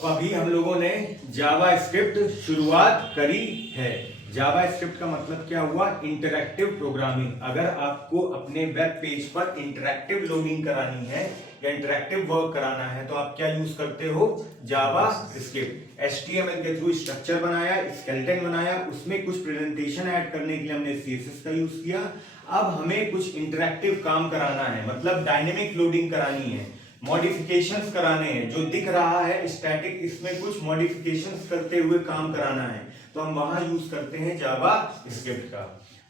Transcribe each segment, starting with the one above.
तो अभी हम लोगों ने जावा स्क्रिप्ट शुरुआत करी है। जावा स्क्रिप्ट का मतलब क्या हुआ? Interactive programming. अगर आपको अपने वेब पेज पर इंटरैक्टिव लोडिंग करानी है या इंटरैक्टिव वर्क कराना है तो आप क्या यूज करते हो? जावा स्क्रिप्ट। HTML के थ्रू स्ट्रक्चर बनाया, स्केलेटन बनाया, उसमें कुछ प्रेजेंटेशन ऐड करने के लिए हमने CSS का यूज किया। अब हमें कुछ इंटरैक्टिव काम कराना है, मतलब डायनेमिक लोडिंग करानी है, मॉडिफिकेशंस कराने हैं। जो दिख रहा है स्टैटिक, इसमें कुछ मॉडिफिकेशंस करते हुए काम कराना है, तो हम वहां यूज करते हैं जावा स्क्रिप्ट का।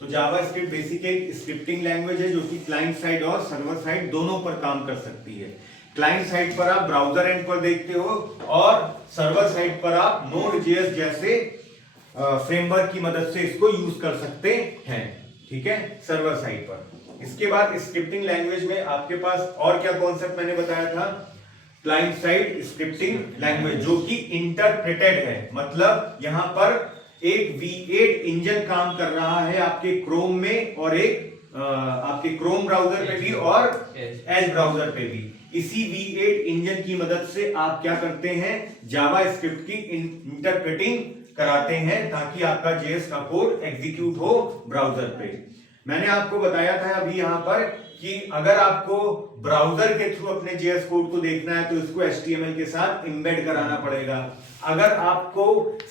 तो जावा स्क्रिप्ट बेसिक एक स्क्रिप्टिंग लैंग्वेज है जो कि क्लाइंट साइड और सर्वर साइड दोनों पर काम कर सकती है। क्लाइंट साइड पर आप ब्राउजर एंड पर देखते हो और सर्वर साइड पर आप Node.js जैसे फ्रेमवर्क की मदद से इसको यूज कर सकते हैं। ठीक है, सर्वर साइड पर। इसके बाद स्क्रिप्टिंग लैंग्वेज में आपके पास और क्या कॉन्सेप्ट मैंने बताया था? क्लाइंट साइड स्क्रिप्टिंग लैंग्वेज, जो कि इंटरप्रेटेड है। मतलब यहां पर एक V8 इंजन काम कर रहा है आपके क्रोम में और एक आपके क्रोम ब्राउजर पे भी और एज ब्राउजर पे भी। इसी V8 इंजन की मदद से आप क्या करते हैं? जावा स्क्रिप्ट की इंटरप्रेटिंग कराते हैं ताकि आपका JS का कोड एग्जीक्यूट हो ब्राउजर पे। मैंने आपको बताया था अभी यहां पर कि अगर आपको ब्राउजर के थ्रू अपने JS कोड को देखना है तो इसको HTML के साथ एम्बेड कराना पड़ेगा। अगर आपको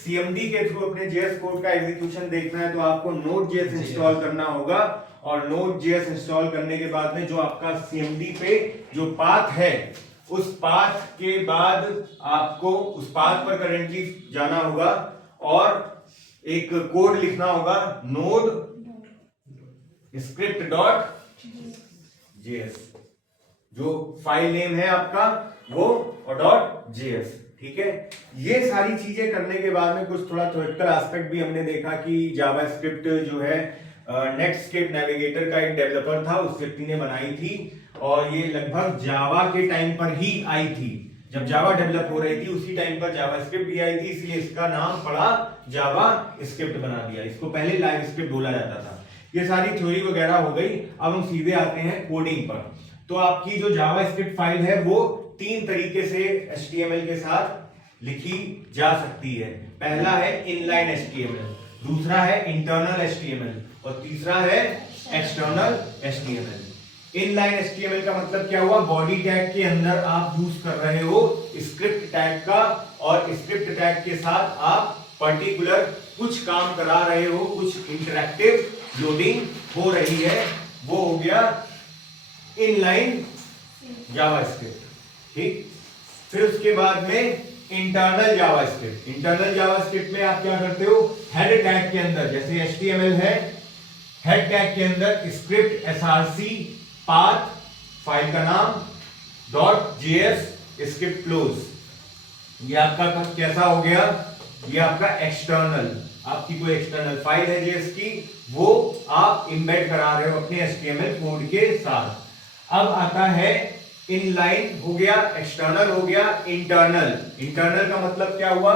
CMD के थ्रू अपने JS कोड का एग्जीक्यूशन देखना है तो आपको Node.js इंस्टॉल करना होगा, और Node.js इंस्टॉल करने के बाद में जो आपका CMD पे जो पाथ है, उस पाथ के बाद आपको उस पाथ पर करेंटली जाना होगा और एक कोड लिखना होगा node script.js, जो फाइल नेम है आपका वो, और .js। ठीक है, ये सारी चीजें करने के बाद में कुछ थोड़ा थ्योरेटिकल एस्पेक्ट भी हमने देखा कि जावा स्क्रिप्ट जो है नेटस्केप नेविगेटर का एक डेवलपर था, उस व्यक्ति ने बनाई थी, और ये लगभग जावा के टाइम पर ही आई थी। जब जावा डेवलप हो रही थी उसी टाइम पर जावा स्क्रिप्ट भी आई थी, इसलिए इसका नाम पड़ा जावा स्क्रिप्ट बना दिया। इसको पहले लाइव स्क्रिप्ट बोला जाता था। ये सारी थ्योरी वगैरह हो गई। अब हम सीधे आते हैं कोडिंग पर। तो आपकी जो जावा स्क्रिप्ट फाइल है वो 3 तरीके से HTML के साथ लिखी जा सकती है। पहला है इनलाइन HTML, दूसरा है इंटरनल HTML और तीसरा है एक्सटर्नल HTML। इनलाइन HTML का मतलब क्या हुआ? बॉडी टैग के अंदर आप यूज कर रहे हो स्क्रिप्ट टैग का, और स्क्रिप्ट टैग के साथ आप पर्टिकुलर कुछ काम करा रहे हो, कुछ इंटरैक्टिव लोडिंग हो रही है, वो हो गया इनलाइन जावास्क्रिप्ट। ठीक, फिर उसके बाद में इंटरनल जावास्क्रिप्ट। इंटरनल जावास्क्रिप्ट में आप क्या करते हो? हेड टैग के अंदर, जैसे HTML है, हेड टैग के अंदर स्क्रिप्ट src पाथ, फाइल का नाम, .js स्क्रिप्ट क्लोज। ये आपका कैसा हो गया? ये आपका एक्सटर्नल, आपकी कोई एक्सटर्नल फाइल है JS की, वो आप इंबेड करा रहे हो अपने HTML कोड के साथ। अब आता है इनलाइन, हो गया एक्सटर्नल, हो गया इंटरनल। इंटरनल का मतलब क्या हुआ?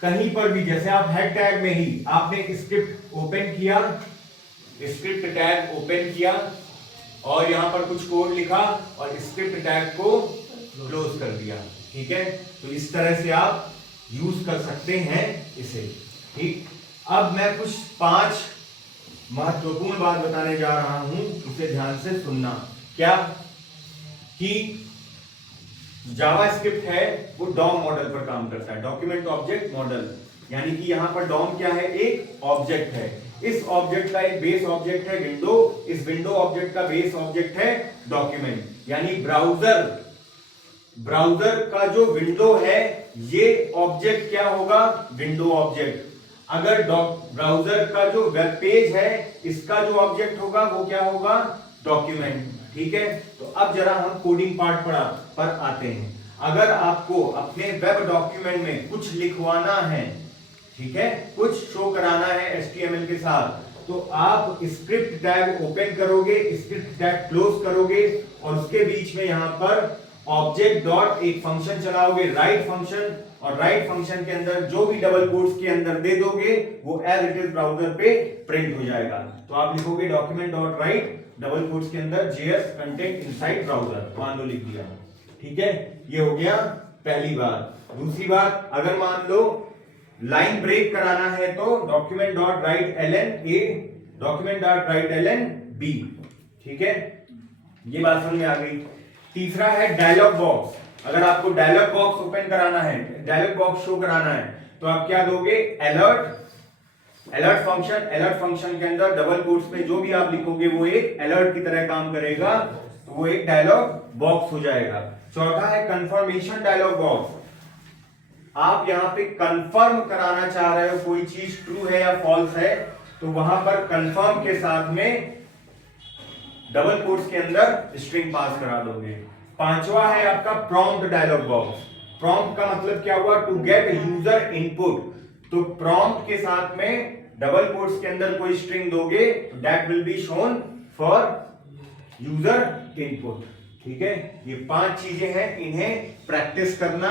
कहीं पर भी, जैसे आप हेड टैग में ही आपने स्क्रिप्ट ओपन किया, स्क्रिप्ट टैग ओपन किया और यहां पर कुछ कोड लिखा और स्क्रिप्ट टैग को क्लोज कर दिया। ठीक है, तो इस तरह से आप यूज कर सकते हैं इसे। ठीक, अब मैं कुछ 5 महत्वपूर्ण बात बताने जा रहा हूं, इसे ध्यान से सुनना। क्या? कि जावास्क्रिप्ट है वो डॉम मॉडल पर काम करता है, डॉक्यूमेंट ऑब्जेक्ट मॉडल। यानी कि यहां पर डॉम क्या है? एक ऑब्जेक्ट है। इस ऑब्जेक्ट का एक बेस ऑब्जेक्ट है विंडो, इस विंडो ऑब्जेक्ट का बेस ऑब्जेक्ट है डॉक्यूमेंट। यानी ब्राउजर का जो विंडो है, ये ऑब्जेक्ट क्या होगा? Window object. अगर ब्राउजर का जो वेब पेज है, इसका जो ऑब्जेक्ट होगा वो क्या होगा? डॉक्यूमेंट। ठीक है, तो अब जरा हम कोडिंग पार्ट पर आते हैं। अगर आपको अपने वेब डॉक्यूमेंट में कुछ लिखवाना है, ठीक है, कुछ शो कराना है HTML के साथ, तो आप स्क्रिप्ट टैग ओपन करोगे, स्क्रिप्ट टैग क्लोज करोगे और उसके बीच में यहां पर ऑब्जेक्ट डॉट एक फंक्शन चलाओगे, राइट फंक्शन, और राइट फंक्शन के अंदर जो भी डबल कोट्स के अंदर दे दोगे वो एज इट इज ब्राउजर पे प्रिंट हो जाएगा। तो आप लिखोगे document dot right double quotes के अंदर JS कंटेंट इनसाइड ब्राउजर, मान लो लिख दिया। ठीक है, ये हो गया पहली बात। दूसरी बात, अगर मान लो लाइन ब्रेक कराना है तो document dot write LN a, document dot write LN b. ठीक है, ये बात समझ में आ गई। तीसरा है डायलॉग बॉक्स। अगर आपको डायलॉग बॉक्स ओपन कराना है, डायलॉग बॉक्स शो कराना है, तो आप क्या दोगे, अलर्ट फंक्शन। अलर्ट फंक्शन के अंदर डबल कोट्स में जो भी आप लिखोगे वो एक अलर्ट की तरह काम करेगा, तो वो एक डायलॉग बॉक्स हो जाएगा। चौथा है कंफर्मेशन डायलॉग बॉक्स। आप यहां पे कंफर्म कराना चाह रहे हो कोई चीज ट्रू है या फॉल्स है, तो वहां पर कंफर्म के साथ में डबल कोट्स के अंदर स्ट्रिंग पास करा दोगे। पांचवा है आपका प्रॉम्प्ट डायलॉग बॉक्स। प्रॉम्प्ट का मतलब क्या हुआ, टू गेट यूजर इनपुट। तो प्रॉम्प्ट के साथ में डबल कोट्स के अंदर कोई स्ट्रिंग दोगे, that will be shown for user input. ठीक है, ये 5 चीजें हैं, इन्हें प्रैक्टिस करना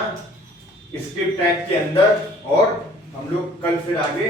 स्क्रिप्ट टैग के अंदर, और हम लोग कल फिर आगे